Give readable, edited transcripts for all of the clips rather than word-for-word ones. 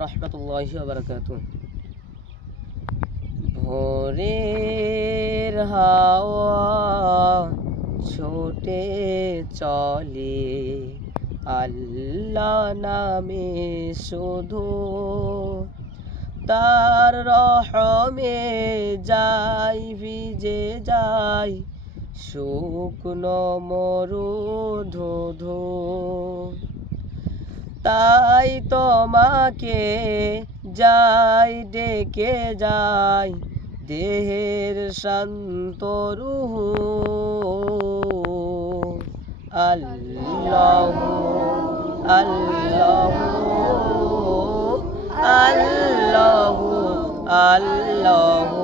রাহমাতুল্লাহি ওয়া বারাকাতুহু। ভোরের হাওয়া ছোটে চলে, আল্লাহ নামে শুধু, তার রহমে যাই ভিজে যাই শুকনো মরুধু। তাই তোমাকে যাই ডেকে যাই দেহের শান্ত রুহু। আল্লাহু আল্লাহু আল্লাহু আল্লাহু।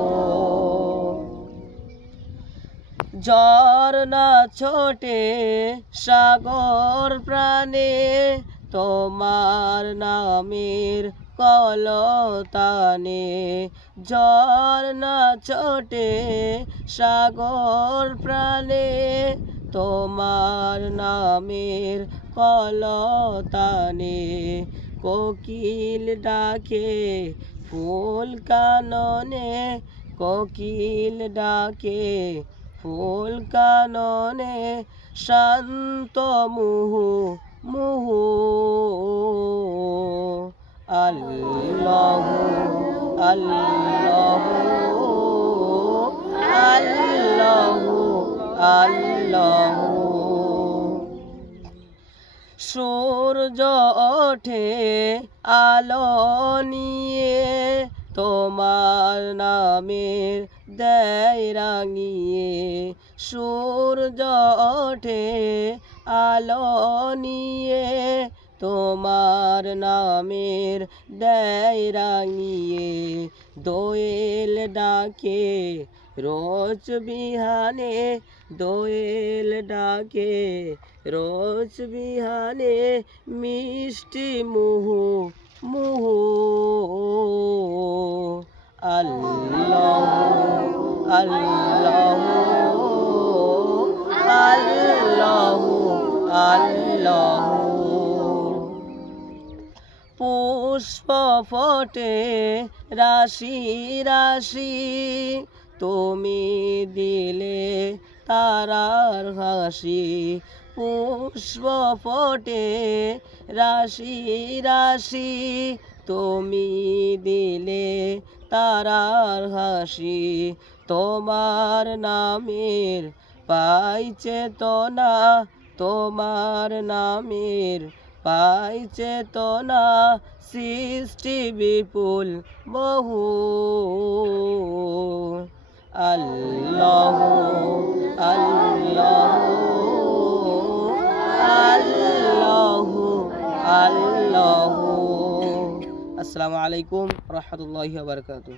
ঝর্ণা ছোটে সাগর প্রাণে, তোমার নামের কলতানে। ঝর্ণা ছোটে সাগর প্রাণে, তোমার নামের কলতানে। কোকিল ডাকে ফুল কাননে, কোকিল ডাকে ফুল কাননে। শান্ত মুহু মুহু। আল্লাহু আল্লাহু আল্লাহু আল্লাহু। সূর্য ওঠে আলো নিয়ে, তোমার নামের দেয় রাঙিয়ে। সূর্য ওঠে আলো নিয়ে, তোমার নামের দেয় রাঙিয়ে। দোয়েল ডাকে রোজ বিহানে, দোয়েল ডাকে রোজ বিহানে। মিষ্টি মুহু মুহু। আল্লাহু আল্লাহু আল্লাহু আল্লাহু। পুষ্প ফোটে রাশি রাশি, তুমি দিলে তারার হাসি। পুষ্প ফোটে রাশি রাশি, তুমি দিলে তারার হাসি। তোমার নামের পাই চেতনা, তোমার নামের পাই চেতনা। সৃষ্টি বিপুল বহু। আল্লাহু আল্লাহু আল্লাহু আল্লাহু। আসসালামু আলাইকুম রাহমাতুল্লাহি ওয়া বারাকাতুহু।